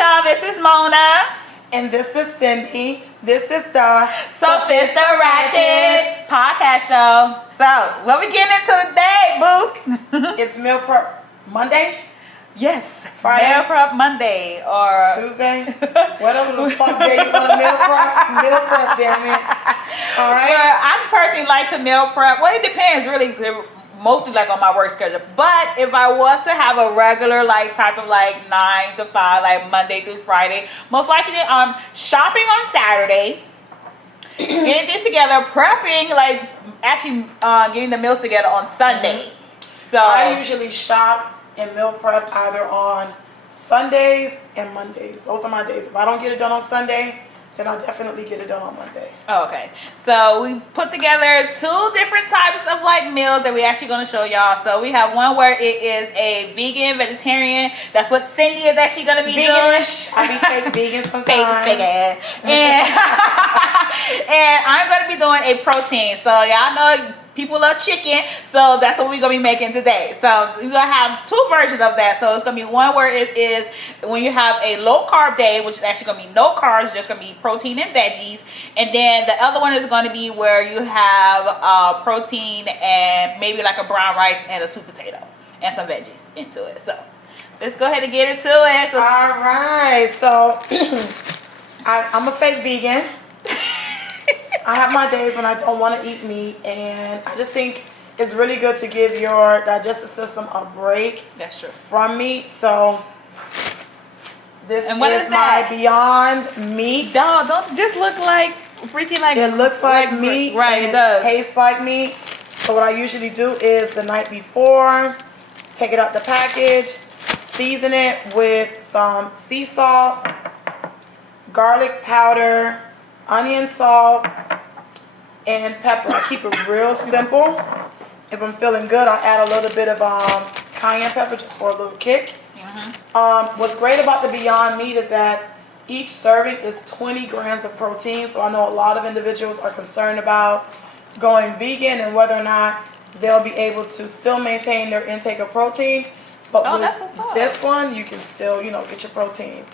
y'all? This is Mona. And this is Cindy. This is the SoFITstiRatchet podcast show. So, what we getting into today, boo? It's Meal Prep Monday? Yes. Friday? Meal Prep Monday or Tuesday? Whatever the fuck day you want to meal prep. Meal prep, damn it. All right? Well, I personally like to meal prep. Well, it depends really. Mostly like on my work schedule, but if I was to have a regular like type of like 9 to 5, like Monday through Friday, most likely shopping on Saturday, getting this together, prepping, like actually getting the meals together on Sunday. So I usually shop and meal prep either on Sundays and Mondays. Those are my days. If I don't get it done on Sunday, then I'll definitely get it done on Monday. Oh, okay. So we put together 2 different types of like meals that we actually going to show y'all. So we have one where it is a vegan, vegetarian. That's what Cindy is actually going to be Veganish. doing. I be fake vegan sometimes. Fake ass. And I'm going to be doing a protein. So y'all know people love chicken, so that's what we're gonna be making today. So we're gonna have 2 versions of that. So it's gonna be one where it is when you have a low carb day, which is actually gonna be no carbs, just gonna be protein and veggies. And then the other one is gonna be where you have protein and maybe like a brown rice and a sweet potato and some veggies into it. So let's go ahead and get into it. So, all right, so I'm a fake vegan. I have my days when I don't want to eat meat, and I just think it's really good to give your digestive system a break. That's true. From meat. So this and what is is that? my Beyond Meat. Dog, don't this look like freaking like it looks like meat, right? And it does. tastes like meat. So what I usually do is the night before, take it out the package, season it with some sea salt, garlic powder, onion salt, and pepper. I keep it real simple. If I'm feeling good, I'll add a little bit of cayenne pepper just for a little kick. What's great about the Beyond Meat is that each serving is 20 grams of protein. So I know a lot of individuals are concerned about going vegan and whether or not they'll be able to still maintain their intake of protein. But with this one, you can still, get your protein.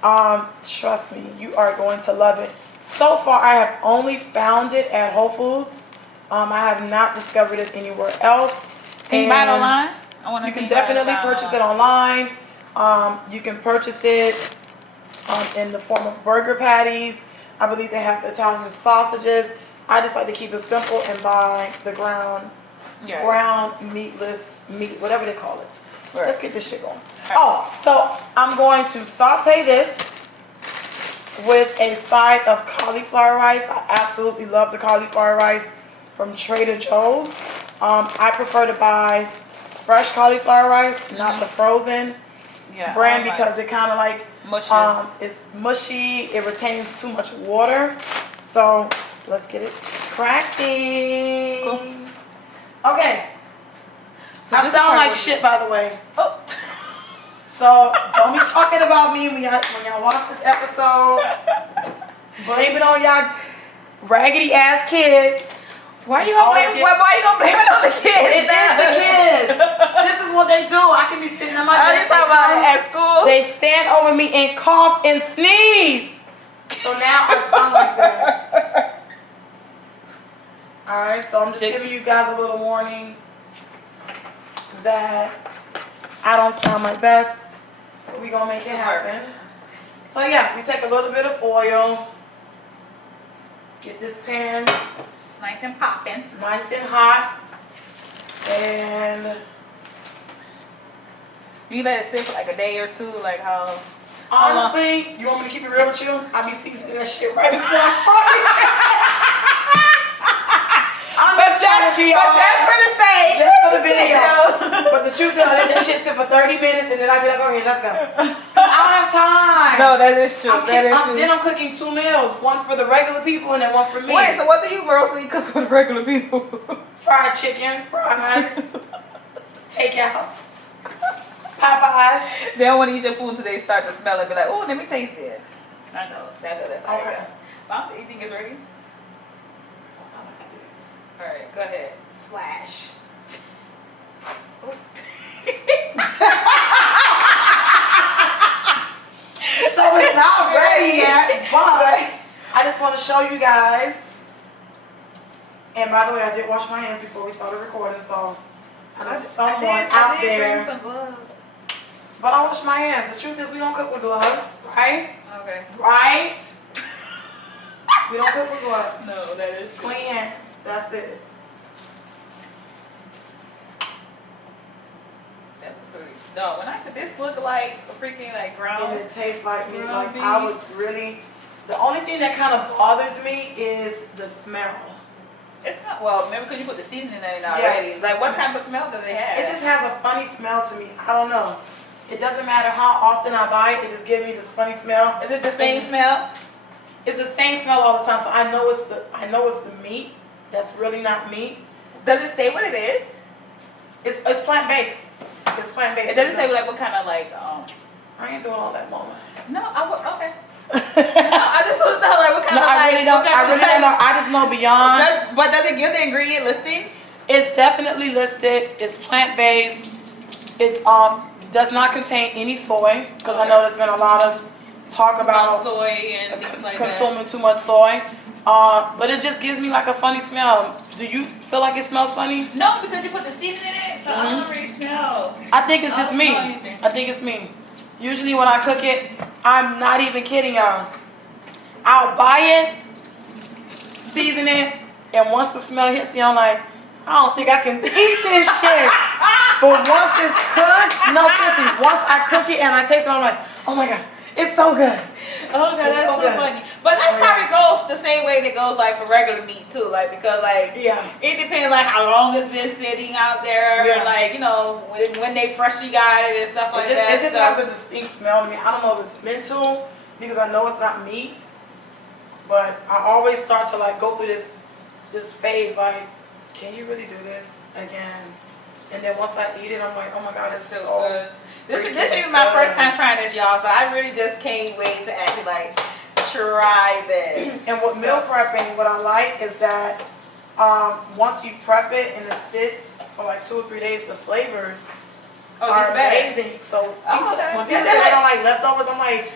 Trust me, you are going to love it. So far, I have only found it at Whole Foods. I have not discovered it anywhere else. Can you buy it online? You can definitely purchase it online. You can purchase it in the form of burger patties. I believe they have Italian sausages. I just like to keep it simple and buy the ground meatless meat, whatever they call it. Right. Let's get this shit going. Oh, so I'm going to saute this with a side of cauliflower rice. I absolutely love the cauliflower rice from Trader Joe's. I prefer to buy fresh cauliflower rice, not the frozen brand, because it kind of like it's mushy. It retains too much water. So let's get it cracking. Cool. Okay. So I sound like shit, by the way. Oh. So don't be talking about me when y'all watch this episode. Blame it on y'all raggedy ass kids. Why you gonna blame it on the kids? It is the kids. This is what they do. I can be sitting on my desk. At school? They stand over me and cough and sneeze. So now I sound like this. Alright, so I'm just giving you guys a little warning that I don't sound my best. But we're going to make it happen. So yeah, we take a little bit of oil. Get this pan nice and popping. Nice and hot. And you let it sit for like a day or 2, like how? Honestly, you want me to keep it real with you? I be seasoning that shit right before I fry it. Just for the sake. Just for the video. But the truth is, I let that shit sit for 30 minutes and then I be like, okay, let's go. I don't have time. No, that is true. Then I'm cooking 2 meals. One for the regular people and then one for me. Wait, so what do you mostly cook for the regular people? Fried chicken, fried rice, takeout, Popeyes. They don't want to eat your food until they start to smell it. Be like, oh, let me taste it. I know. That's okay. Mom, you think it's ready? Alright, go ahead. Slash. So just want to show you guys. And by the way, I did wash my hands before we started recording, so I know someone out there. Bring some gloves. But I wash my hands. The truth is, we don't cook with gloves, right? Okay. Right? We don't cook with gloves. No, that is true. Clean hands. That's it. That's pretty. No, when I said this looked like a freaking like ground. And it tastes like me. Ground Like I beef. was really. The only thing that kind of bothers me is the smell. It's not well. Maybe because you put the seasoning in it already. Yeah, Like what kind of smell does it have? It just has a funny smell to me. I don't know. It doesn't matter how often I buy it. It just gives me this funny smell. Is it the same smell? It's the same smell all the time. So I know it's the meat. That's really not meat. Does it say what it is? It's plant based. It's plant based. It doesn't say like what kind of like. I ain't doing all that, mama. No, I would. Okay. No, I just want to know like what kind No, of. I really don't. what kind I really of- don't know. I just know beyond. But does it give the ingredient listing? It's definitely listed. It's plant based. It's does not contain any soy because I know there's been a lot of talk about soy and things like consuming too much soy. But it just gives me like a funny smell. Do you feel like it smells funny? that. No, because you put the seasoning in it, so I don't really smell. I think it's just I don't me. smell anything. I think it's me. Usually when I cook it, I'm not even kidding y'all. I'll buy it, season it, and once the smell hits me, I'm like, I don't think I can eat this shit. But once it's cooked, no, seriously, once I cook it and I taste it, I'm like, oh my God, it's so good. Oh god, It's that's so so good. funny. But that probably goes the same way that goes like for regular meat too, like because like Yeah. it depends like how long it's been sitting out there, Yeah. like you know when they freshly got it and stuff like that. It just so. has a distinct smell to me. I don't know if it's mental because I know it's not meat, but I always start to like go through this phase like, can you really do this again? And then once I eat it, I'm like, oh my God, it's That's so so good. This should freaking be my good. first time trying this, y'all. So I really just can't wait to actually like try this. And with meal prepping, what I like is that once you prep it and it sits for like 2 or 3 days, the flavors are it's better. amazing. So people, okay. when people Yeah, say that- I don't like leftovers, I'm like,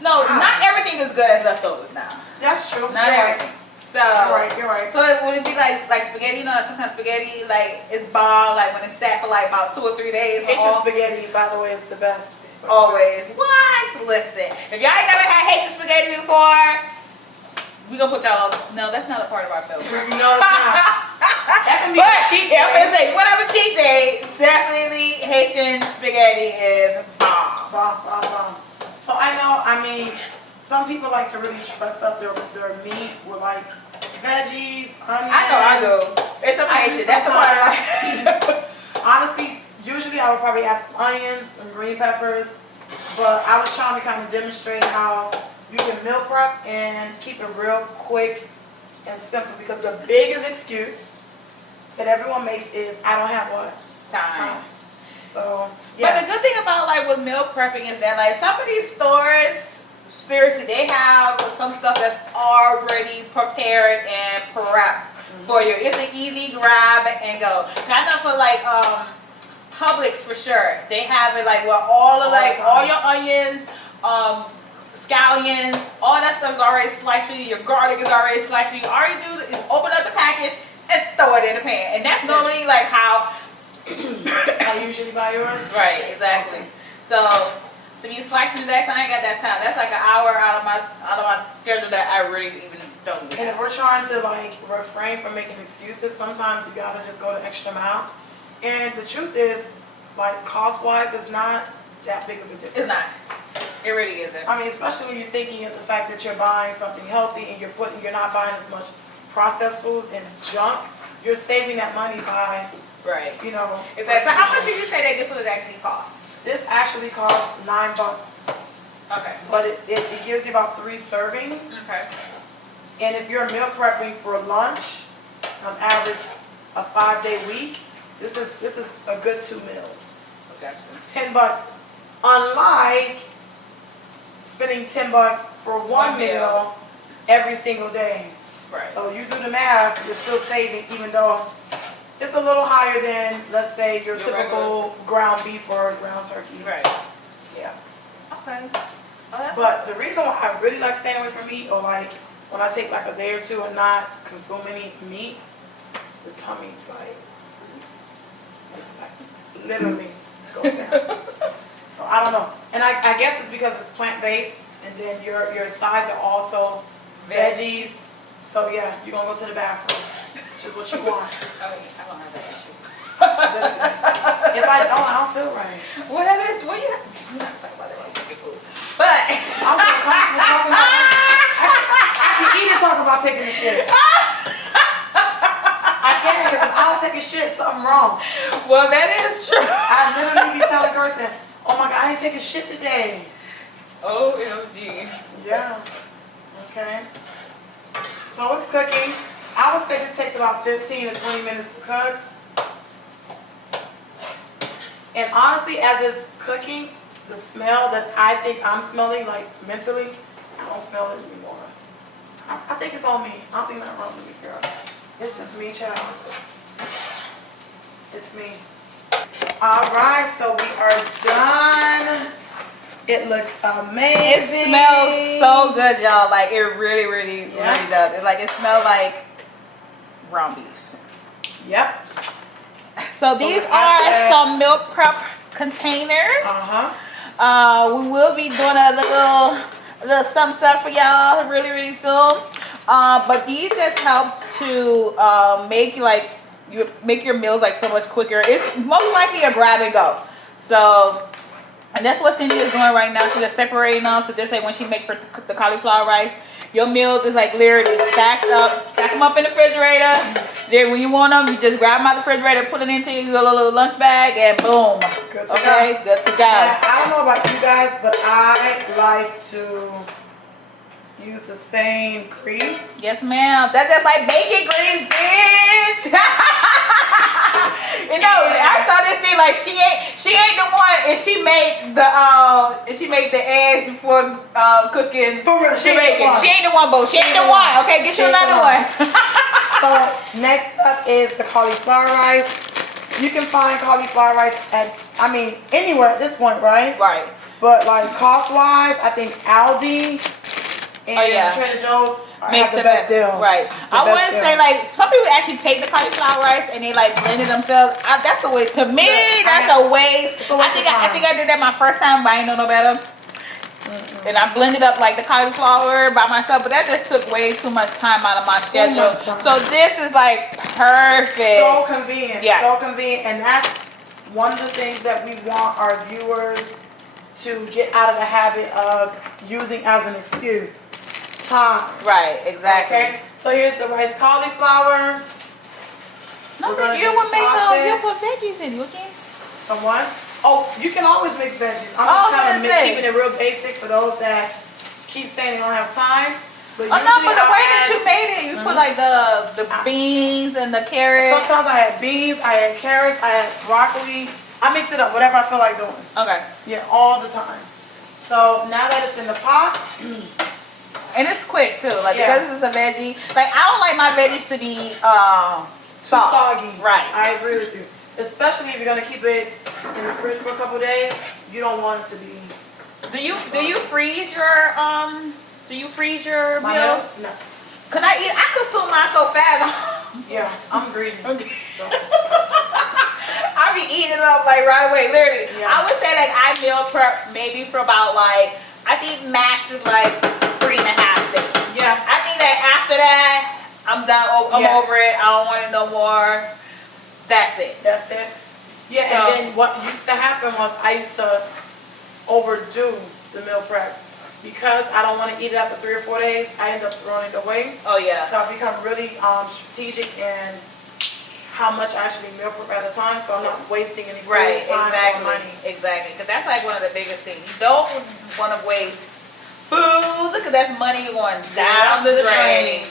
No, not everything is good as leftovers now. that's true. Not You're everything. So right. You're right. So it would it be like spaghetti? You know, sometimes spaghetti like it's bomb like when it's sat for like about 2 or 3 days. Haitian spaghetti, by the way, is the best. Always. What? Listen, if y'all ain't never had Haitian spaghetti before, we gonna put y'all on. No, that's not a part of our meal. No, it's not. That can be But a cheat yeah, I'm gonna day. say whatever cheat day, definitely Haitian spaghetti is bomb. Bomb, bomb, bomb. So I mean, some people like to really dress up their meat with like veggies, onions. I do. It's some I do Haitian. That's the part I like. Honestly, usually I would probably add some onions, some green peppers, but I was trying to kind of demonstrate how you can meal prep and keep it real quick and simple because the biggest excuse that everyone makes is I don't have what? Time. So, But yeah. the good thing about like with meal prepping is that like some of these stores, seriously, they have some stuff that's already prepared and prepped for you. It's an easy grab and go. Now, I know for like Publix for sure, they have it like where all of like all your onions, scallions, all that stuff is already sliced for you. Your garlic is already sliced for you. All you do is open up the package and throw it in the pan, and that's normally like how. That's how you usually buy yours? Right, exactly. So you slicing that, I ain't got that time. That's like an hour out of my schedule that I really even don't do. And if we're trying to like refrain from making excuses, sometimes you gotta just go the extra mile. And the truth is, like cost-wise, it's not that big of a difference. It's not. It really isn't. I mean, especially when you're thinking of the fact that you're buying something healthy and you're not buying as much processed foods and junk. You're saving that money by, Right. you know. Exactly. So how much did you say that this would actually cost? This actually costs $9, Okay. but it gives you about 3 servings. Okay. And if you're meal prepping for lunch, on average, a 5-day week, this is a good 2 meals. Gotcha. $10. Unlike spending $10 for one meal every single day. Right. So you do the math, you're still saving, even though it's a little higher than, let's say, your typical ground beef or ground turkey. Right. Yeah. Okay. Oh, that's But the reason why I really like staying away from meat or like when I take like a day or two and not consume any meat, the tummy like literally goes down. So I don't know. And I guess it's because it's plant-based, and then your sides are also veggies. So yeah, you're gonna go to the bathroom, which is what you want. I don't have that issue. Listen, if I don't feel right. What that is? What you? We're not talking about that like cooking food. But I'm so comfortable talking about. I can even talk about taking a shit. I can't, because if I don't take a shit, something wrong. Well, that is true. I literally be telling person, "Oh my God, I ain't taking shit today." OMG. Yeah. Okay. So it's cooking. I would say this takes about 15 to 20 minutes to cook. And honestly, as it's cooking, the smell that I think I'm smelling, like mentally, I don't smell it anymore. I think it's on me. I don't think nothing wrong with me, girl. It's just me, child. It's me. All right, so we are done. It looks amazing. It smells so good, y'all. Like it really, really, Yeah. really does. It's like it smells like ground beef. Yep. So these like I are said- some meal prep containers. We will be doing a little something for y'all really, really soon. But these just helps to make your meals like so much quicker. It's most likely a grab and go. So, and that's what Cindy is doing right now. She's just separating them. So just like when she make the cauliflower rice, your meals is like literally stack them up in the refrigerator. Then when you want them, you just grab them out of the refrigerator, put it into your little lunch bag, and boom. Good to Okay, go. good to go. Now, I don't know about you guys, but I like to use the same grease. Yes, ma'am. That's just like bacon grease, bitch. You know, I saw this thing like she ain't the one, and she made the eggs before cooking. For real, she ain't the one, boo. She ain't the one. Okay, get you another one. So next up is the cauliflower rice. You can find cauliflower rice at, anywhere at this point, right? Right. But like cost-wise, I think Aldi and Trader Joe's Makes have the best deal. Right. I best want to deal. say like some people actually take the cauliflower rice and they like blend it themselves. That's a waste. To me, that's a waste. It's a waste I think I did that my first time, but I didn't know no better. And I blended up like the cauliflower by myself, but that just took way too much time out of my schedule. So this is like perfect. So convenient. Yeah. So convenient. And that's one of the things that we want our viewers to get out of the habit of using as an excuse. Time. Right, exactly. Okay. So here's the rice cauliflower. No, We're gonna you just would make toss it. you put veggies in, you can. Someone? Oh, you can always mix veggies. I'm Oh, just kind of what is it? keeping it real basic for those that keep saying they don't have time. But Oh no, but the I'll way add- that you made it, you put like the beans and the carrots. Sometimes I had beans, I had carrots, I had broccoli. I mix it up, whatever I feel like doing. Okay. Yeah, all the time. So now that it's in the pot, And it's quick too, like Yeah. because it's a veggie. Like I don't like my veggies to be soft. soggy. Right. I agree with you. Especially if you're gonna keep it in the fridge for a couple days, you don't want it to be. Do you freeze your My meals? nails? No. Cause I consume mine so fast. Yeah, I'm greedy. So. I be eating it up like right away, literally. Yeah. I would say like I meal prep maybe for about like I think max is like 3.5 days. Yeah. I think that after that I'm done. I'm Yeah. over it. I don't want it no more. That's it. That's it. Yeah, So- and then what used to happen was I used to overdo the meal prep. Because I don't want to eat it after 3 or 4 days, I end up throwing it away. Oh yeah. So I've become really strategic in how much I actually meal prep at a time, so I'm not wasting any food, Right, time, exactly, or money. exactly. Because that's like one of the biggest things. You don't want to waste food because that's money going down the drain.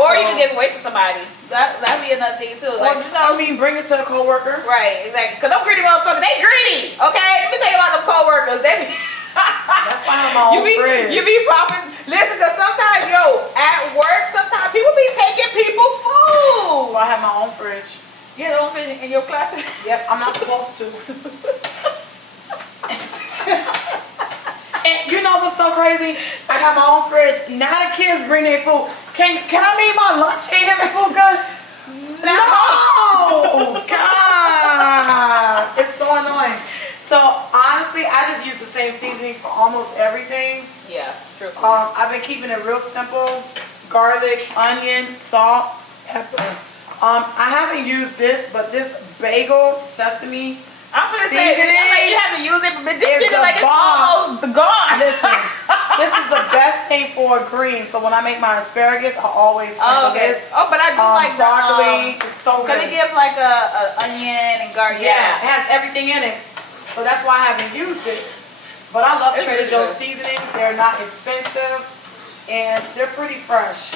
Or you can give away to somebody. That'd be another thing too. Like, Bring it to a coworker. right, exactly. Because them greedy motherfuckers, they greedy. Okay, let me tell you about them coworkers. They be. That's why I have my own fridge. You be popping. Listen, because sometimes, at work, sometimes people be taking people food. So I have my own fridge. You know, in your classroom. Yep, I'm not supposed to. And you know what's so crazy? I got my own fridge. Now the kids bring their food. Can I leave my lunch in here? Is food good? No! God! It's so annoying. So honestly, I just use the same seasoning for almost everything. Yeah, true. I've been keeping it real simple. Garlic, onion, salt, pepper. I haven't used this, but this bagel sesame I'm gonna say like you have to use it, but this shit is like it's bomb. almost gone. Listen, this is the best thing for green. So when I make my asparagus, I always sprinkle this. Oh, but I do like broccoli. It's so good. Cause it gives like a onion and garlic. Yeah, it has everything in it. So that's why I haven't used it. But I love Trader Joe's seasonings. They're not expensive and they're pretty fresh.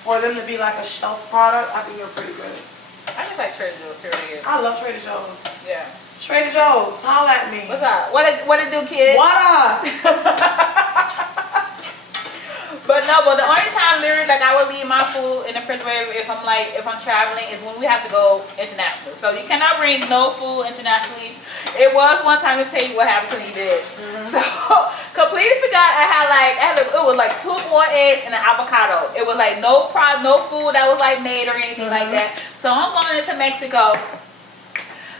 For them to be like a shelf product, I think they're pretty good. I just like Trader Joe's, period. I love Trader Joe's. Yeah. Trader Joe's, holla at me. What's up? What it do, kid? What up? But the only time literally like I would leave my food in the refrigerator if I'm traveling is when we have to go internationally. So you cannot bring no food internationally. It was one time to tell you what happened to me, bitch. So completely forgot it was like 2 more eggs and an avocado. It was like no food that was like made or anything like that. So I'm going into Mexico.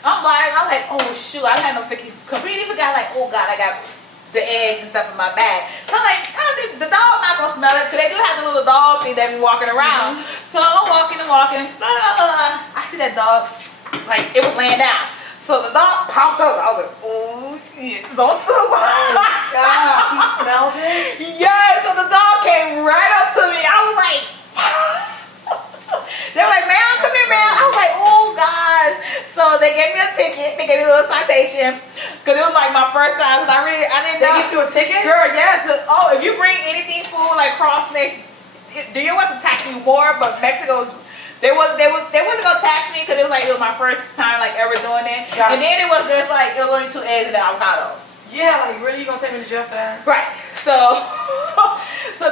I'm like, oh shoot, I had completely forgot like, oh God, I got the eggs and stuff in my bag. So I'm like, the dog not gonna smell it because they do have the little dog thing that be walking around. So I'm walking, blah, blah, blah. I see that dog like it was laying down. So the dog popped up. I was like, oh shit. So I'm still God, he smelled it? Yeah, so the dog came right up to me. I was like, they were like, ma'am, come here, ma'am. I was like, oh gosh. So they gave me a ticket. They gave me a little citation. Cause it was like my first time. I didn't know. They give you a ticket? Girl, yes. If you bring anything food like cross nation, the U.S. will tax you more, but Mexico, they wasn't gonna tax me because it was my first time like ever doing it. Gotcha. And then it was just like it was only 2 eggs and an avocado. Yeah, like really you gonna take me to jail for that? Right. So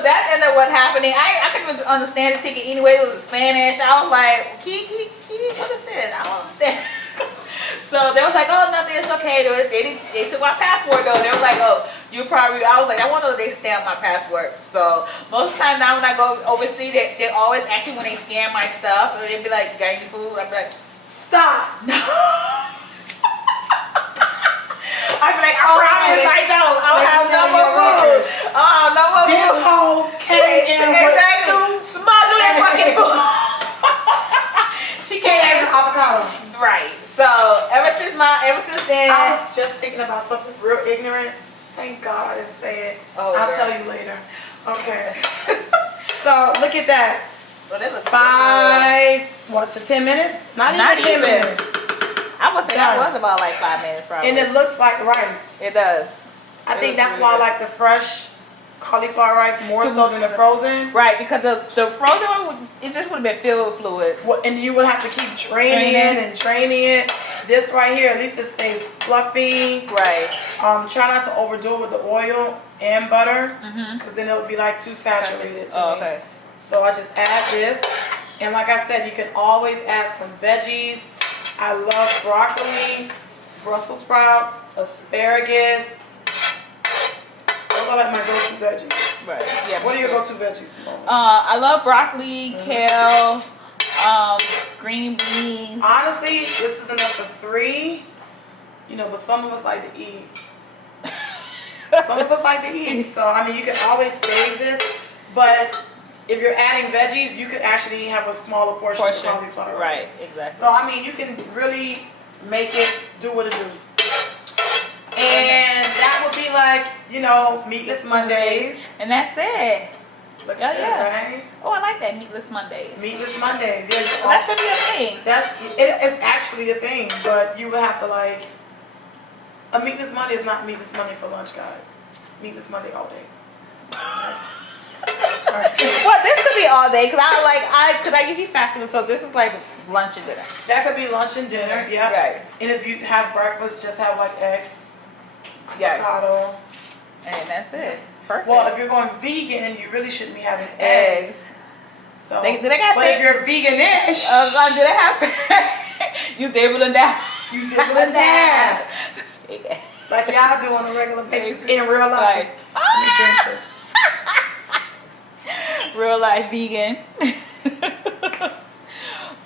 that ended up what happening. I couldn't even understand the ticket anyway. It was in Spanish. I was like, what is this? I don't understand. So they was like, oh, nothing, it's okay. They took my passport though. They was like, oh, I was like, I wonder if they stamp my passport. So most of the time now when I go overseas, they always ask me when they scan my stuff. Or they'd be like, got any food? I'd be like, stop. No. I'd be like, I promise I don't. I don't have no more food. Oh, no more food. This whole came in with smuggling fucking food. She came in with avocado. Right. So ever since then, I was just thinking about something real ignorant. Thank God I didn't say it. Oh, I'll tell you later. Okay. So look at that. Well, that looks 5 to 10 minutes? Not even 10 minutes. I would say that was about like 5 minutes probably. And it looks like rice. It does. I think that's why I like the fresh cauliflower rice more so than the frozen. Right, because the frozen one, it just would have been filled with fluid. And you would have to keep draining it. This right here, at least it stays fluffy. Right. Try not to overdo it with the oil and butter, because then it would be like too saturated to me. Okay. So I just add this, and like I said, you can always add some veggies. I love broccoli, Brussels sprouts, asparagus. Those are like my go-to veggies. Right. Yeah. What are your go-to veggies, Simone? I love broccoli, kale, green beans. Honestly, this is enough for 3. But some of us like to eat. So I mean, you can always save this, but if you're adding veggies, you could actually have a smaller portion of cauliflower rice. Right, exactly. So I mean, you can really make it do what it do. And that would be like, Meatless Mondays. And that's it. Looks good, right? Oh, I like that, Meatless Mondays. Meatless Mondays, yeah. Well, that should be a thing. It's actually a thing, but you would have to like. A Meatless Monday is not Meatless Monday for lunch, guys. Meatless Monday all day. Right. Well, this could be all day because I usually fast food, so this is like lunch and dinner. That could be lunch and dinner, yeah. Right. And if you have breakfast, just have like eggs, avocado, and that's it. Perfect. Well, if you're going vegan, you really shouldn't be having eggs. So, do they got but if you're veganish, do they have? You dibble and dab. You dibble and dab. like y'all do on a regular basis in real life. Let me drink this. Real life vegan.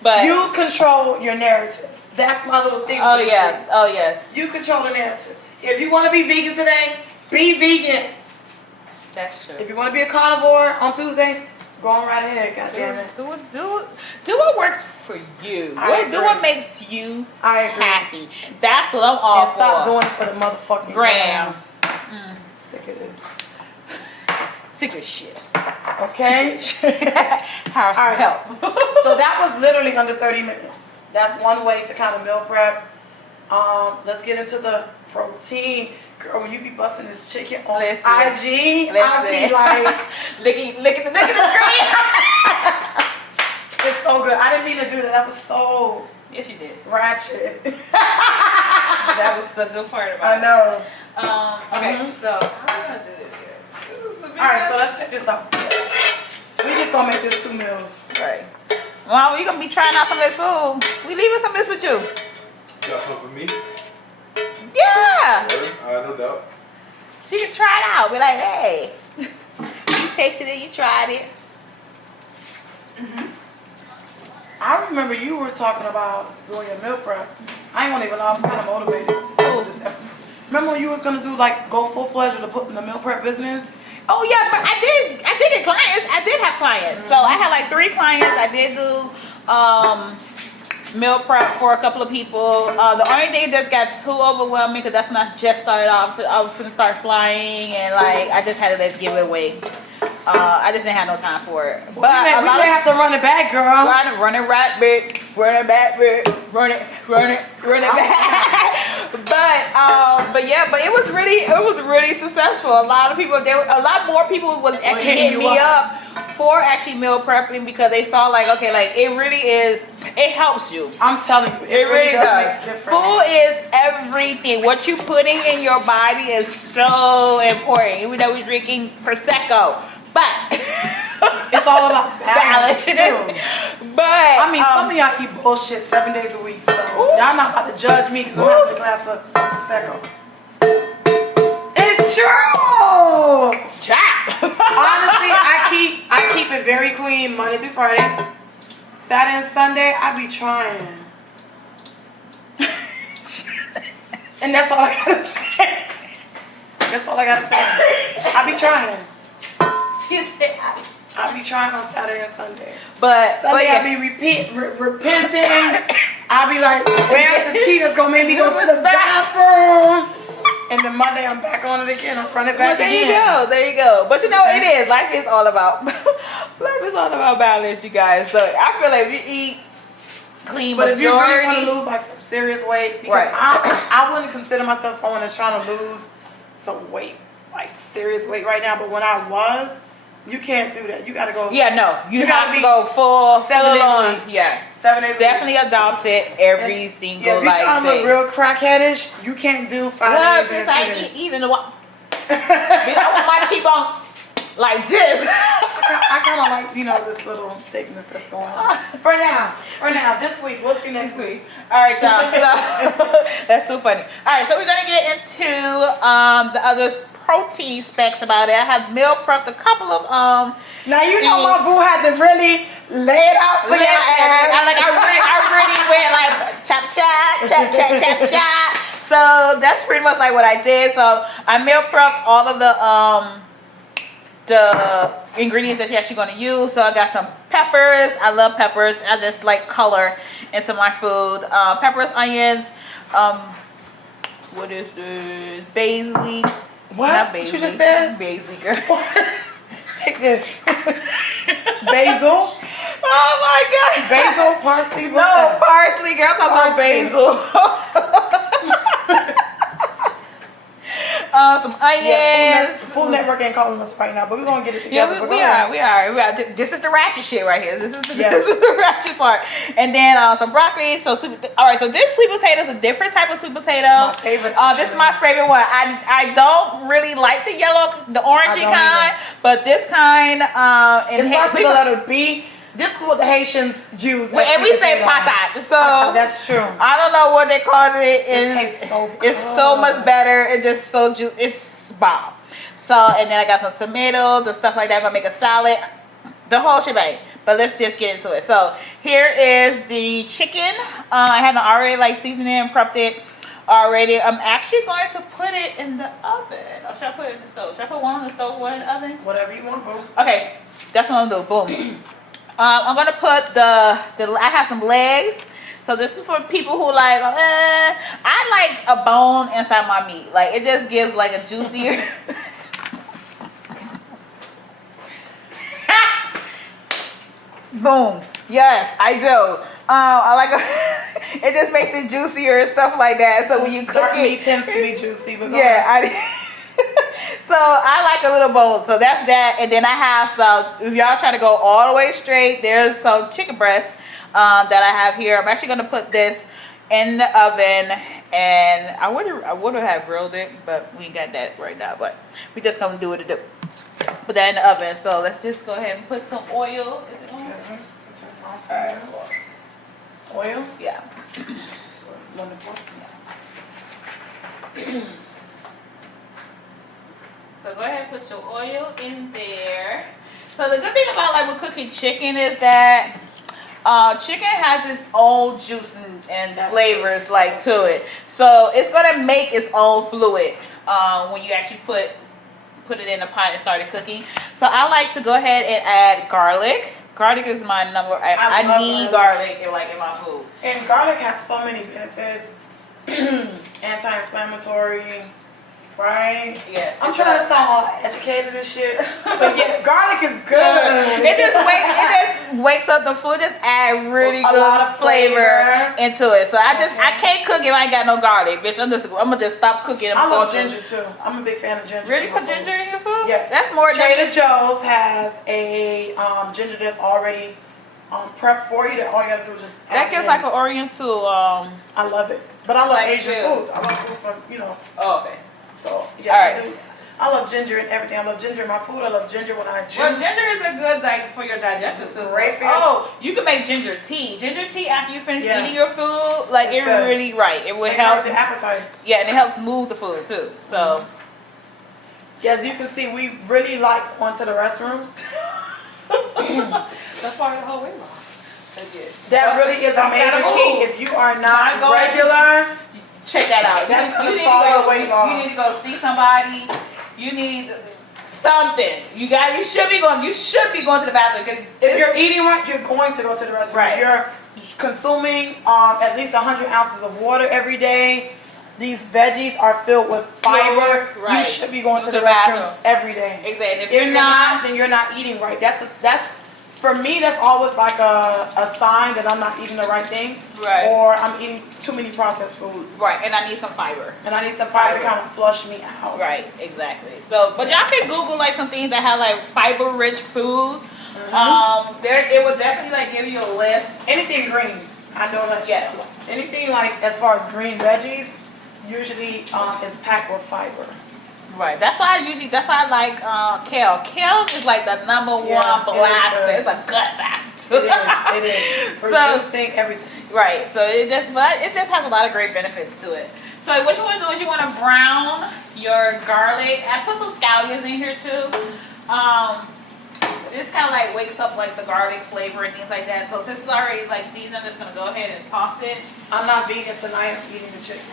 But you control your narrative. That's my little thing. Oh yeah. Week. Oh yes. You control the narrative. If you want to be vegan today, be vegan. That's true. If you want to be a carnivore on Tuesday, go on right ahead. Goddamn it. Do what works for you. Do what makes you happy. That's what I'm all and for. Stop doing it for the motherfucking gram. Sick of this. Sick of shit. Okay. How's All right. help? So that was literally under 30 minutes. That's one way to kind of meal prep. Let's get into the protein. Girl, when you be busting this chicken on IG, I'll be like licking the screen. It's so good. I didn't mean to do that. That was so Yes, you did. ratchet. That was the good part about I know. it. Okay, so how are we gonna do this here? Alright, so let's check this out. We just gonna make this 2 meals. Right. Mom, you gonna be trying out some of this food. We leaving some of this with you. You got some for me? Yeah. No doubt. She can try it out. Be like, hey. You tasted it, you tried it. I remember you were talking about doing your meal prep. I ain't even know I was kind of motivated for this episode. Remember when you was gonna do like go full-fledged with the meal prep business? Oh yeah, but I did get clients. I did have clients. So I had like 3 clients. I did do meal prep for a couple of people. The only thing just got too overwhelming because that's when I just started off. I was gonna start flying and like I just had to give it away. I just didn't have no time for it. But we may have to run it back, girl. Run it back, run it back. But it was really successful. A lot more people was actually hitting me up for actually meal prepping because they saw like, okay, like it really is, it helps you. I'm telling you, it really does. Make a difference. Food is everything. What you putting in your body is so important. Even though we're drinking Prosecco, but it's all about balance too. But I mean, some of y'all eat bullshit 7 days a week, so y'all not about to judge me because I'm having a glass of Prosecco. It's true. Honestly, I keep it very clean Monday through Friday. Saturday and Sunday, I be trying. And that's all I gotta say. That's all I gotta say. I be trying. I be trying on Saturday and Sunday. But Sunday I be repenting. I be like, where's the tea that's gonna make me go to the bathroom? And then Monday I'm back on it again. I run it back again. There you go. But you know it is. Life is all about balance, you guys. So I feel like if you eat clean, but if you really want to lose like some serious weight, because I wouldn't consider myself someone that's trying to lose some weight, like serious weight right now. But when I was, you can't do that. You gotta go. Yeah, no, you have to go full 7 days a week. Yeah, 7 days. Definitely adopt it every single if you're trying to day. look real crackheadish, you can't do 5 days. I eating the what? I want my cheekbone like this. I kind of like this little thickness that's going on. For now, this week. We'll see next week. All right, y'all. So that's so funny. All right, so we're gonna get into the other protein specs about it. I have meal prepped a couple of Now you know my boo had to really lay it out for your ass. I really went like chop. So that's pretty much like what I did. So I meal prepped all of the ingredients that you're actually going to use. So I got some peppers. I love peppers. I just like color into my food. Peppers, onions. What is this? Basil. What? Not basil. What you just said? Basil, girl. Take this. Basil. Oh my God. Basil, parsley. No, parsley, girl. I'm talking about basil. Some onions. Yeah, Food Network ain't calling us right now, but we're gonna get it together. Yeah, we are. This is the ratchet shit right here. This is the ratchet part. And then some broccoli. So all right. So this sweet potato is a different type of sweet potato. My favorite. This is my favorite one. I don't really like the orangey kind, but this kind. It starts with the letter B. This is what the Haitians use. Well, and we say patat. So that's true. I don't know what they call it. It tastes so good. It's so much better. It's just so juicy. It's bomb. So, and then I got some tomatoes and stuff like that. I'm gonna make a salad, the whole shebang. But let's just get into it. So here is the chicken. I haven't already like seasoned it and prepped it already. I'm actually going to put it in the oven. Or should I put it in the stove? Should I put one on the stove, one in the oven? Whatever you want, boo. Okay, that's what I'm gonna do. Boom. I'm gonna put the I have some legs. So this is for people who like, I like a bone inside my meat. Like it just gives like a juicier. Boom. Yes, I do. I like it just makes it juicier and stuff like that. So when you cook Dark it, meat tends to be juicy, but yeah, so I like a little bone. So that's that. And then I have some, if y'all trying to go all the way straight, there's some chicken breasts that I have here. I'm actually gonna put this in the oven, and I would have grilled it, but we ain't got that right now. But we just gonna do it. Put that in the oven. So let's just go ahead and put some oil. Is it on? Alright. Oil? Yeah. So go ahead and put your oil in there. So the good thing about like with cooking chicken is that chicken has its own juice and flavors like to it. So it's gonna make its own fluid when you actually put it in a pot and start cooking. So I like to go ahead and add garlic. Garlic is my number. I need garlic in my food. And garlic has so many benefits. Anti-inflammatory, right? Yes. I'm trying to sound all educated and shit, but yeah, garlic is good. It just wakes up the food. Just add really A good lot of flavor into it. So I can't cook if I ain't got no garlic, bitch. I'm gonna just stop cooking. I love ginger too. I'm a big fan of ginger. Really put ginger in your food? Yes. That's more. Trader Joe's has a ginger that's already prepped for you. That all you have to do is just. That gives like an oriental. I love it, but I love like Asian food. I love food from Oh, okay. So yeah, I do. I love ginger in everything. I love ginger in my food. I love ginger when I juice. Well, ginger is a good like for your digestion system. Great for you. Oh, you can make ginger tea. Ginger tea after you finish eating your food, like it's it good. really it would It help helps your appetite. Yeah, and it helps move the food too. So. As you can see, we really like went to the restroom. That's part of the whole weight loss. That really is a major key. If you are not regular, check that out. That's you gonna need stall to your go, weight loss. You need to go see somebody. You need something. You should be going to the bathroom. If you're eating right, you're going to go to the restroom. Right. If you're consuming at least 100 ounces of water every day, these veggies are filled with fiber. Right. You should be going to the restroom every day. Exactly. If you're not, then you're not eating right. That's for me. That's always like a sign that I'm not eating the right thing, right? Or I'm eating too many processed foods, right? And I need some fiber. And I need some fiber to kind of flush me out. Right. Exactly. So, but y'all can Google like some things that have like fiber-rich food. It would definitely like give you a list. Anything green, I know that. Yes. Anything like as far as green veggies, usually is packed with fiber. Right. That's why I like kale. Kale is like the number one blaster. It's a gut blaster. It is. For juicing, everything. Right. So it just has a lot of great benefits to it. So what you want to do is you want to brown your garlic. I put some scallions in here too. This kind of like wakes up like the garlic flavor and things like that. So since it's already like seasoned, I'm just gonna go ahead and toss it. I'm not vegan tonight. I'm eating the chicken.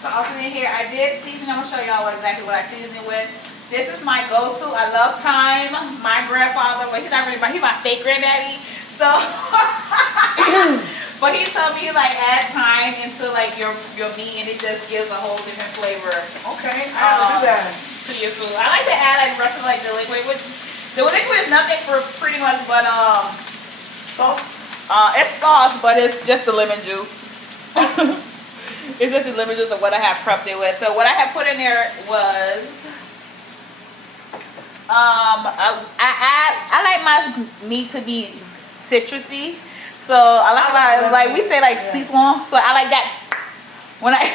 Toss it in here. I did season. I'm gonna show y'all exactly what I seasoned it with. This is my go-to. I love thyme. My grandfather, but he's not really he's my fake granddaddy. So, but he told me like add thyme into like your meat, and it just gives a whole different flavor. Okay, I have to do that to your food. I like to add like the rest of like the liquid, which the liquid is nothing for pretty much but sauce. It's sauce, but it's just the lemon juice. It's just the lemon juice of what I have prepped it with. So what I have put in there was I like my meat to be citrusy. So I like we say like seasonal. So I like that when I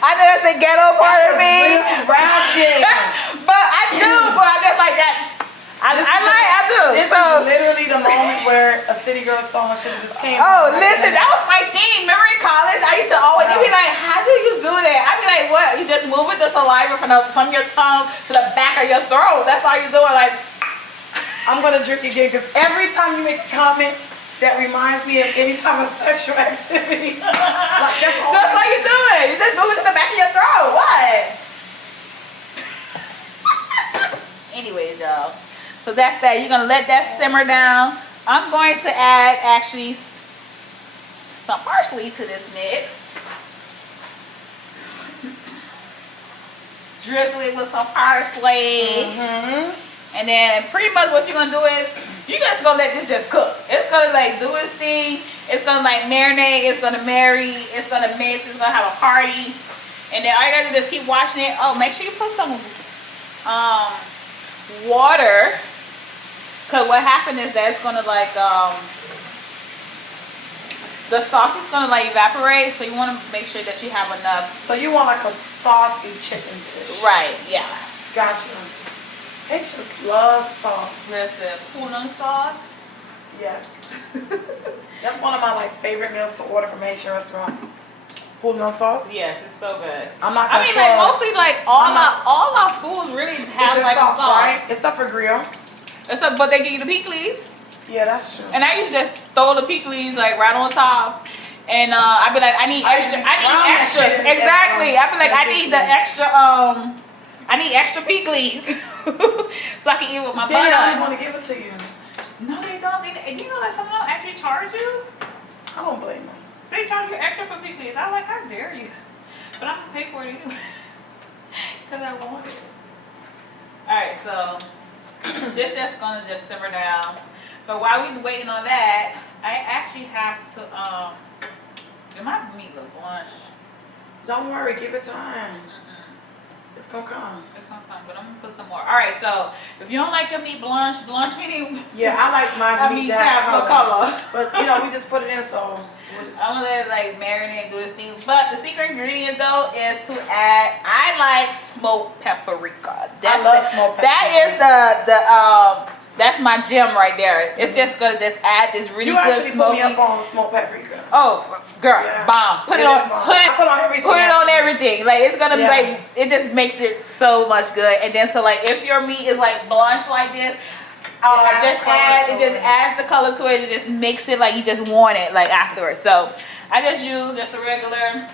I know that's the ghetto part of me. Ratchet. But I just like that. I do. This is literally the moment where a City Girl song should have just came. Oh, listen, that was my thing. Remember in college, I used to always be like, how do you do that? I'd be like, what? You just moving the saliva from your tongue to the back of your throat. That's all you're doing. Like, I'm gonna drink again because every time you make a comment that reminds me of any type of sexual activity, like that's all you're doing. You just moving to the back of your throat. What? Anyways, y'all. So that's that. You're gonna let that simmer down. I'm going to add actually some parsley to this mix. Drizzle it with some parsley. And then pretty much what you're gonna do is you're just gonna let this just cook. It's gonna like do its thing. It's gonna like marinate. It's gonna marry. It's gonna mix. It's gonna have a party. And then all you gotta do is keep watching it. Oh, make sure you put some water. Cause what happened is that it's gonna like the sauce is gonna like evaporate, so you want to make sure that you have enough. So you want like a saucy chicken dish, right? Yeah. Gotcha. Haitians love sauce. Listen, tuna sauce. Yes. That's one of my like favorite meals to order from a Haitian restaurant. Poulet sauce. Yes, it's so good. I'm not. I mean, like mostly like all our foods really have like a sauce, right? Except for grill. But they give you the pickles. Yeah, that's true. And I used to throw the pickles like right on top. And I'd be like, I need extra. Exactly. I'd be like, I need the extra. I need extra pickles so I can eat with my butter. They don't want to give it to you. No, they don't. You know that someone else actually charge you? I don't blame them. They charge you extra for pickles. I'm like, how dare you? But I'm gonna pay for it anyway because I want it. All right, so. This just gonna just simmer down. But while we're waiting on that, I actually have to it might meat look blanche. Don't worry, give it time. It's gonna come. It's gonna come, but I'm gonna put some more. Alright, so if you don't like your meat blanche meaning yeah, I like my meat that color. But you know, we just put it in, so I'm gonna let it like marinate and do this thing. But the secret ingredient though is to add, I like smoked paprika. I love smoked paprika. That is that's my gem right there. It's just gonna just add this really good smoky. You actually put me up on smoked paprika. Oh, girl, yeah. Bomb. Put it on everything. Put it on everything. Like it's gonna be like, it just makes it so much good. And then so like if your meat is like blanche like this, it just adds the color to it. It just makes it like you just want it like afterwards. So I just use just a regular,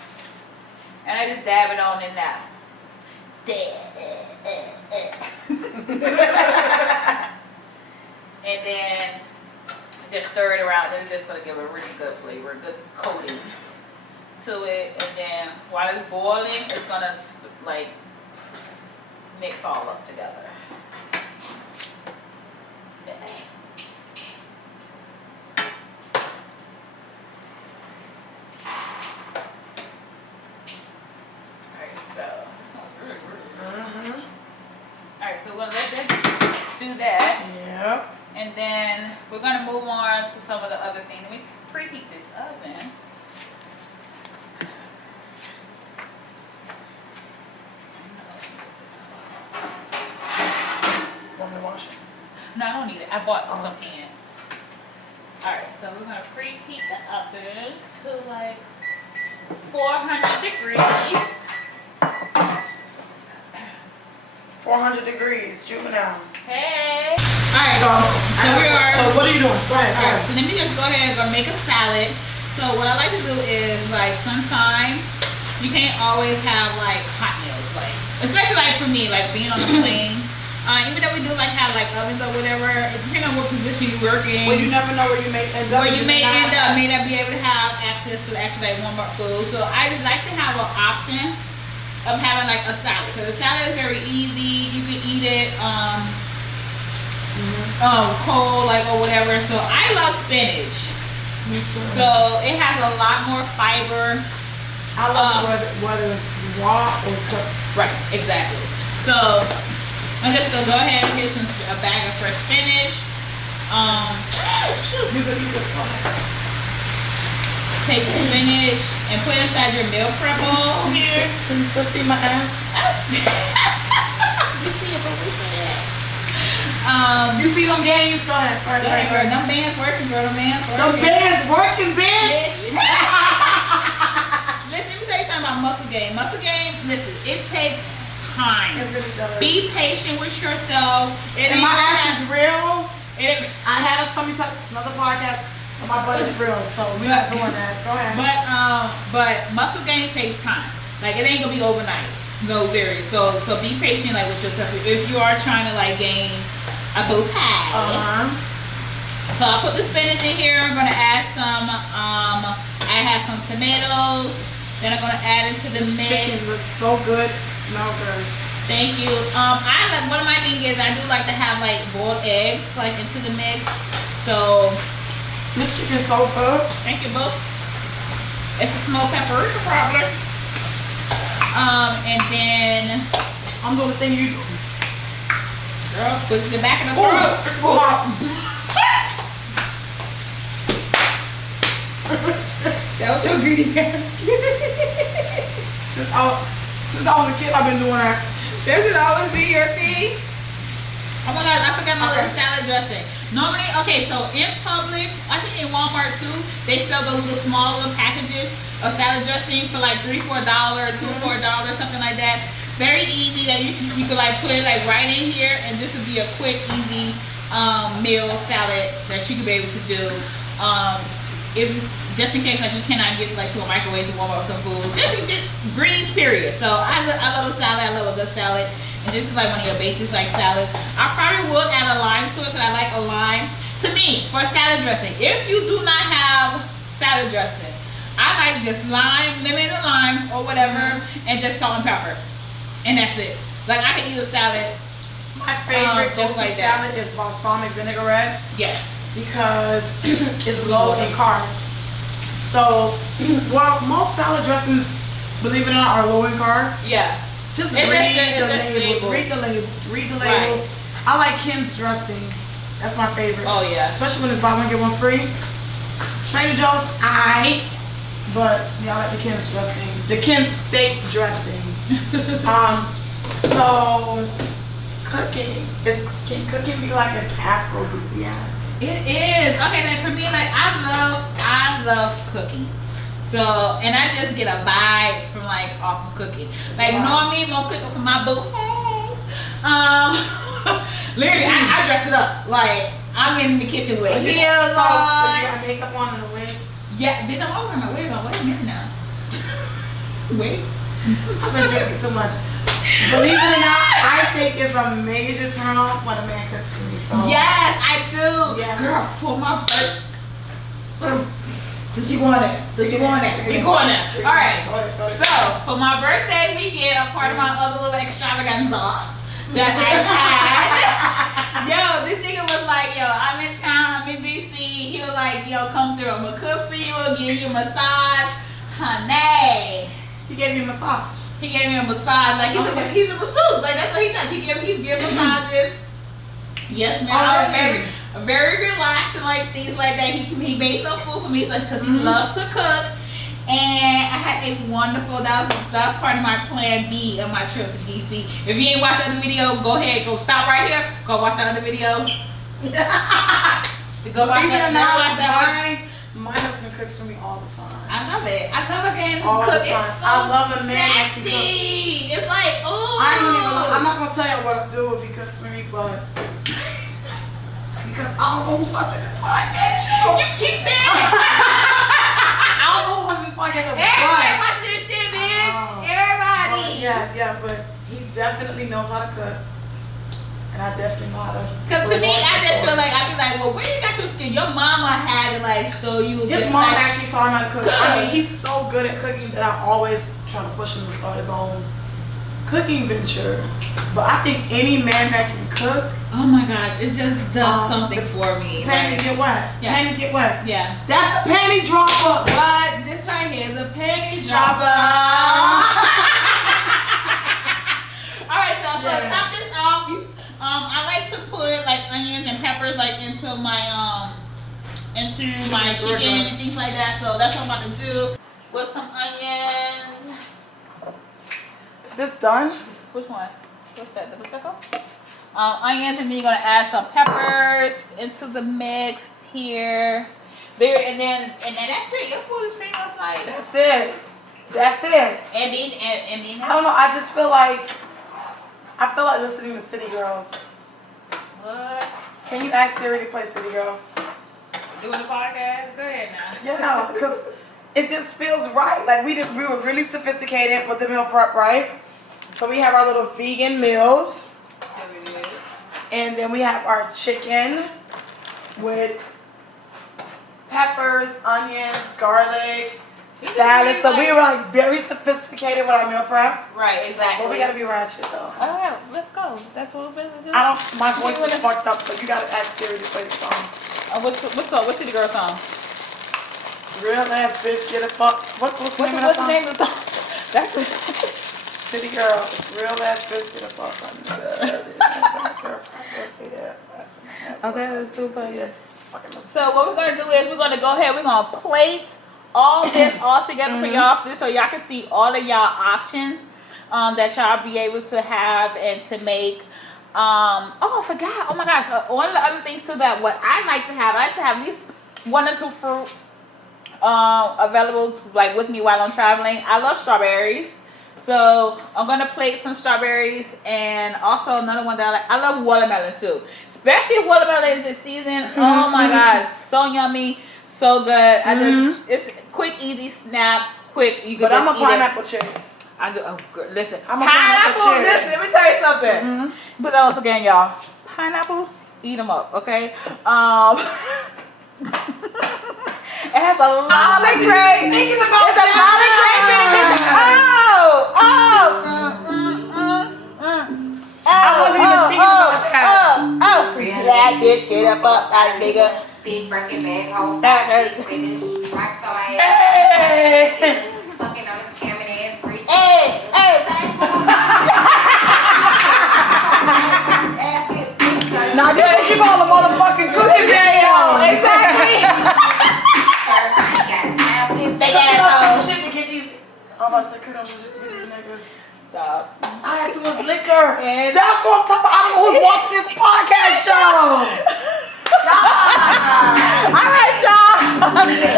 and I just dab it on in now. And then just stir it around. Then it's just gonna give a really good flavor, a good coating to it. And then while it's boiling, it's gonna like mix all up together. Alright, so we're gonna let this do that. Yep. And then we're gonna move on to some of the other things. Let me preheat this oven. Want me to wash it? No, I don't need it. I bought some pans. Alright, so we're gonna preheat the oven to like 400 degrees. 400 degrees, juvenile. Hey. Alright, so what are you doing? Go ahead. Alright, so let me just go ahead and make a salad. So what I like to do is like sometimes you can't always have like hot meals, like especially like for me, like being on the plane. Even though we do like have like ovens or whatever, depending on what position you work in. Well, you never know where you may end up. Where you may end up, may not be able to have access to actually like warm up food. So I like to have an option of having like a salad, because a salad is very easy. You can eat it cold, like or whatever. So I love spinach. Me too. So it has a lot more fiber. I love whether it's raw or cooked. Right, exactly. So I'm just gonna go ahead and get a bag of fresh spinach. Take the spinach and put it inside your meal prep bowl here. Can you still see my ass? You see it, but we see it. You see them games? Go ahead. Go ahead. Girl, them bands working, girl. Them bands working. Them bands working, bitch. Listen, let me tell you something about muscle gain. Muscle gain, listen, it takes time. It really does. Be patient with yourself. And my ass is real. It, I had a tummy tuck. It's another podcast. And my butt is real, so we're not doing that. Go ahead. But muscle gain takes time. Like, it ain't gonna be overnight. No, serious. So be patient, like, with yourself. If you are trying to like gain a bow tie. So I'll put the spinach in here. I'm gonna add some. I have some tomatoes. Then I'm gonna add into the mix. Chicken looks so good. Smell good. Thank you. I like, one of my things is I do like to have like boiled eggs like into the mix. So this chicken's so good. thank you, boo. It's a smoked paprika probably. And then I'm doing the thing you do. girl, put it in the back of the throat. That was your greedy ass. Since I was a kid, I've been doing that. That should always be your thing. Oh my God, I forgot my little salad dressing. Normally, okay, so in Publix, I think in Walmart too, they sell those little small little packages of salad dressing for like $3, $4, $2, $4, something like that. Very easy that you could like put it like right in here, and this would be a quick, easy meal salad that you could be able to do. If just in case like you cannot get like to a microwave to warm up some food, just greens period. So I love a salad. I love a good salad. And this is like one of your basics like salads. I probably would add a lime to it because I like a lime. To me, for salad dressing, if you do not have salad dressing, I like just lime, lemon and lime or whatever, and just salt and pepper. And that's it. Like I can eat a salad. My favorite just go-to like that. salad is balsamic vinaigrette. Yes. Because it's low in carbs. So, well, most salad dressings, believe it or not, are low in carbs. Yeah. Just read the labels. Read the labels. Read the labels. Right. I like Kim's dressing. That's my favorite. Oh yeah. Especially when it's buy one get one free. Trader Joe's, but yeah, I like the Kim's dressing. The Kim's steak dressing. So cooking cooking be like an aphrodisiac. It is. Okay, then for me, like I love cooking. So, and I just get a vibe from like off of cooking. Like normally I'm gonna cook for my boo. Hey. Literally, I dress it up. Like I'm in the kitchen with heels on. So you got makeup on and a wig? Yeah, bitch, I'm wearing my wig on. Wait a minute now. Wait. I've been drinking too much. Believe it or not, I think it's a major turn on when a man cooks for me. So yes, I do. Yeah. Girl, for my birthday. So you want it. So you want it. We going there. All right. So for my birthday weekend, a part of my other little extravaganza that I had. Yo, this nigga was like, yo, I'm in town. I'm in DC. He was like, yo, come through. I'm gonna cook for you. I'll give you a massage, honey. He gave me a massage. He gave me a massage. Like he's a masseuse. Like that's what he does. He give massages. Yes, man. I was very relaxed and like things like that. He made some food for me because he loves to cook. And I had a wonderful, that was part of my plan B of my trip to DC. If you ain't watched the other video, go ahead, go stop right here, go watch the other video. Go watch that. My husband cooks for me all the time. I love it. I love a man who All cooks. the time. It's so I love a man that can sexy. It's like, ooh. I'm not gonna tell you what I do if he cooks for me, but because I don't know who's watching this podcast show. You keep saying it. I don't know who's watching this podcast show. Everybody watching this shit, bitch. Everybody. Yeah, but he definitely knows how to cook. And I definitely know how to. Because to me, I just feel like, I'd be like, well, where you got your skin? Your mama had to like show you. His mom actually taught him how to cook. I mean, he's so good at cooking that I always try to push him to start his own cooking venture. But I think any man that can cook. Oh my gosh, it just does something for me. Panties get wet. Yeah. Panties get wet. Yeah. That's a panty dropper. What? This right here is a panty dropper. All right, y'all. So to top this off, I like to put like onions and peppers like into my chicken and things like that. So that's what I'm about to do with some onions. Is this done? Which one? What's that? The prosecco? onions, and then you're gonna add some peppers into the mix here. There, and then that's it. Your food is pretty much like That's it. That's it. And I don't know. I just feel like listening to City Girls. what? Can you ask Siri to play City Girls? Doing the podcast? Go ahead now. Yeah, no, because it just feels right. Like we were really sophisticated with the meal prep, right? So we have our little vegan meals, There it is. and then we have our chicken with peppers, onions, garlic, salad. So we were like very sophisticated with our meal prep. Right, exactly. But we gotta be ratchet though. Alright, let's go. That's what we're gonna do. My voice is fucked up, so you gotta ask Siri to play the song. What's City Girl song? Real ass bitch, get a fuck. What's the name of What's that the song? name of the song? That's it. City Girl, real ass bitch, get a fuck. Okay, let's do it. Yeah. So what we're gonna do is we're gonna go ahead. We're gonna plate all this all together for y'all, so y'all can see all of y'all options that y'all be able to have and to make. Oh, I forgot. Oh my gosh. One of the other things too that what I like to have at least 1 or 2 fruit available to, like with me while I'm traveling. I love strawberries. So I'm gonna plate some strawberries, and also another one that I love watermelon too. Especially if watermelon is in season. Oh my gosh, so yummy, so good. It's quick, easy, snap, quick. You can But I'm a just eat pineapple chick. I do. Oh, good. Listen, I'm a pineapple. pineapple chick. Listen, let me tell you something. But also again, y'all, pineapples, eat them up, okay? It has a lot of grape. Thinking about There's a lot of grape in it. I wasn't even thinking about that. That bitch get up, that nigga. Big Birkin bag, whole That- fat chick with his rock star ass. Hey! Fucking on his camera ass, breach. Now this is what you call a motherfucking cookie video. Exactly. They Cook got up those. some shit to get these. I'm about to say cook up some shit to get these niggas. So, I had too much liquor. And- That's what I'm talking about. I don't know who's watching this podcast show. all right, y'all.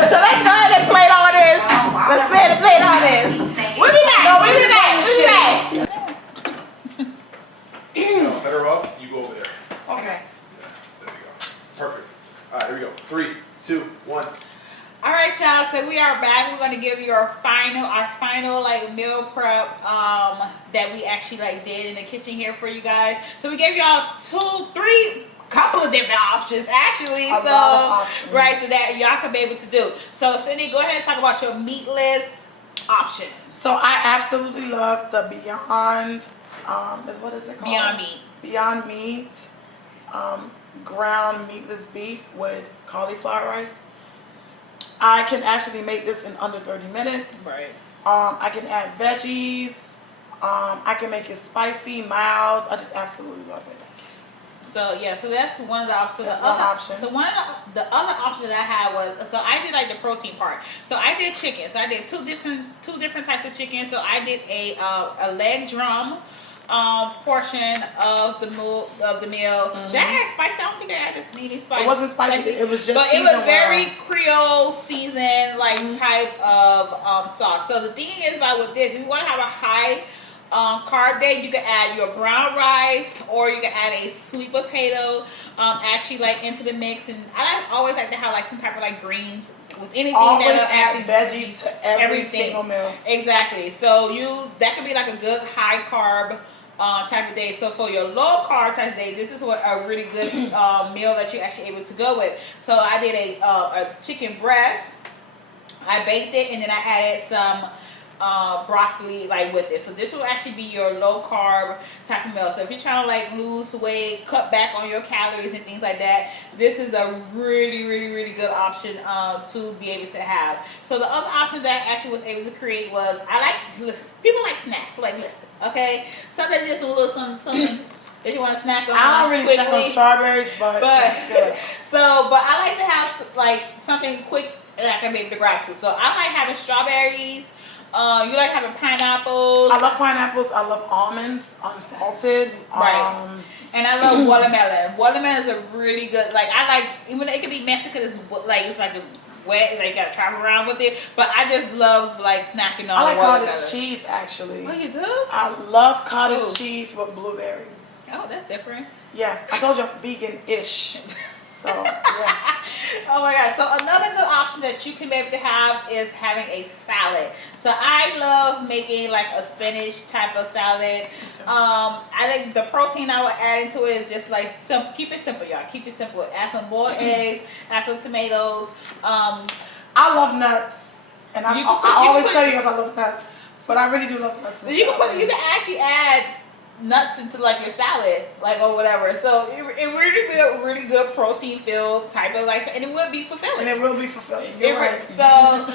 So let's go ahead and plate all this. Let's go ahead and plate all this. We'll be back. No, We'll be back. We'll be back. No, better off, you go over there. Okay. Yeah, there we go. Perfect. All right, here we go. 3, 2, 1. All right, y'all. So we are back. We're gonna give you our final like meal prep that we actually like did in the kitchen here for you guys. So we gave y'all 2, 3, couple of different options actually. A lot of options. Right, so that y'all can be able to do. So Cindy, go ahead and talk about your meatless option. So I absolutely love the Beyond. What is it called? Beyond Meat. Beyond Meat. Ground meatless beef with cauliflower rice. I can actually make this in under 30 minutes. Right. I can add veggies. I can make it spicy, mild. I just absolutely love it. So yeah, so that's one of the options. That's one option. So one of the other option that I had was, so I did like the protein part. So I did chicken. So I did two different types of chicken. So I did a leg drum portion of the meal. That had spice. I don't think I had this meaty spice. It wasn't spicy. It was just but it was seasoned very well. Creole seasoned like type of sauce. So the thing is about with this, if you want to have a high carb day, you can add your brown rice or you can add a sweet potato actually like into the mix. And I always like to have like some type of like greens with anything. Always that add veggies to every single meal. Exactly. So that could be like a good high carb type of day. So for your low carb type of day, this is what a really good meal that you're actually able to go with. So I did a chicken breast. I baked it and then I added some broccoli like with it. So this will actually be your low carb type of meal. So if you're trying to like lose weight, cut back on your calories and things like that, this is a really, really, really good option to be able to have. So the other option that I actually was able to create was, people like snacks. Like listen, okay, sometimes just a little something that you want to snack on. I don't really snack on strawberries, but it's good. But I like to have like something quick that I can be able to grab to. So I like having strawberries You like having pineapples. I love pineapples. I love almonds, unsalted. Right. And I love watermelon. Watermelon is a really good, like, I like, even though it can be messy because it's like a wet, like you gotta travel around with it, but I just love like snacking on I like watermelon. cottage cheese actually. Oh, you do? I love cottage Ooh. cheese with blueberries. Oh, that's different. Yeah, I told you I'm vegan-ish. So, yeah. Oh my god. So another good option that you can maybe have is having a salad. So I love making like a spinach type of salad. I think the protein I would add into it is just like keep it simple, y'all. Keep it simple. Add some boiled eggs, add some tomatoes. I love nuts. And I always tell you guys I love nuts. But I really do love nuts. You can actually add nuts into like your salad, like, or whatever. So it really be a really good protein filled type of like, and it would be fulfilling. And it will be fulfilling. You're right. So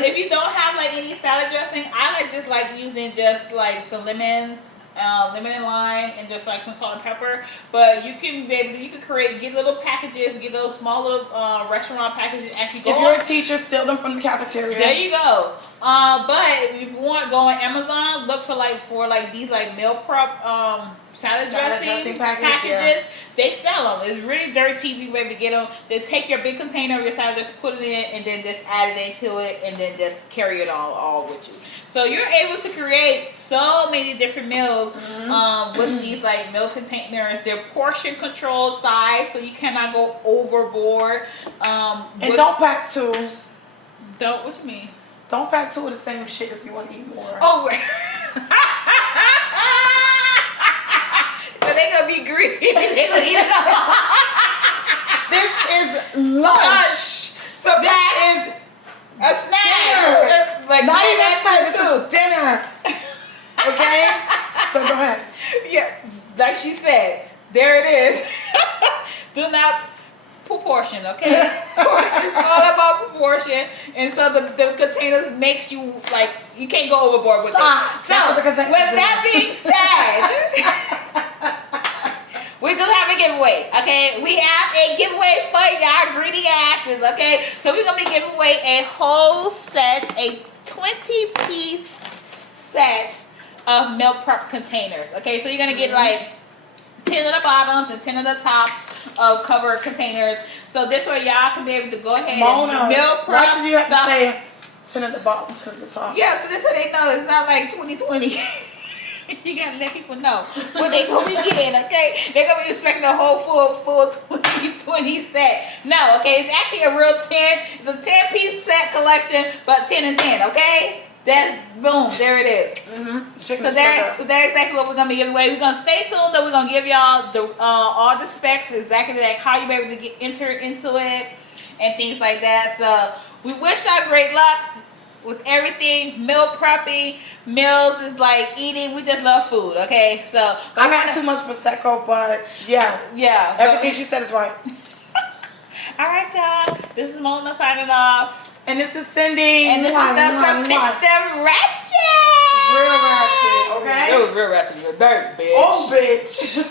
if you don't have like any salad dressing, I just like using just like some lemons, lemon and lime, and just like some salt and pepper. But you can get little packages, get those small little restaurant packages. Actually, if you're a teacher, steal them from the cafeteria. There you go. But if you want, go on Amazon, look for these like meal prep salad dressing packages. Yeah. They sell them. It's really dirt cheap. You able to get them. They take your big container of your salad, just put it in, and then just add it into it, and then just carry it all with you. So you're able to create so many different meals with these like meal containers. They're portion controlled size, so you cannot go overboard. And don't pack two. What you mean? Don't pack two of the same shit because you want to eat more. Oh, so they gonna be greedy. They gonna eat it all. This is lunch. So that is a snack. Dinner. Like not even a snack. This is dinner. Okay. So go ahead. Yeah, like she said, there it is. Do not proportion, okay? It's all about proportion, and so the containers makes you like you can't go overboard with it. So with that being said, we do have a giveaway, okay? We have a giveaway for y'all greedy asses, okay? So we're gonna be giving away a whole set, a 20-piece set of meal prep containers, okay? So you're gonna get like 10 of the bottoms and 10 of the tops of cover containers. So this way y'all can be able to go ahead and meal prep why did you have stuff. to say 10 at the bottom, 10 at the top? Yeah, so this way they know it's not like 2020. You gotta let people know what they gonna be getting, okay? They're gonna be expecting a whole full 2020 set. No, okay, it's actually a real 10. It's a 10-piece set collection, but 10 and 10, okay? Boom, there it is. So that's exactly what we're gonna be giving away. We're gonna stay tuned though. We're gonna give y'all all the specs, exactly like how you be able to enter into it and things like that. So we wish y'all great luck with everything. Meal prepping, meals is like eating. We just love food, okay? So I got too much Prosecco, but yeah, everything she said is right. All right, y'all. This is Mona signing off. And this is Cindy. And this is the SoFITstiRatchet. Real ratchet, okay? It was real ratchet. Dirt, bitch. Oh, bitch.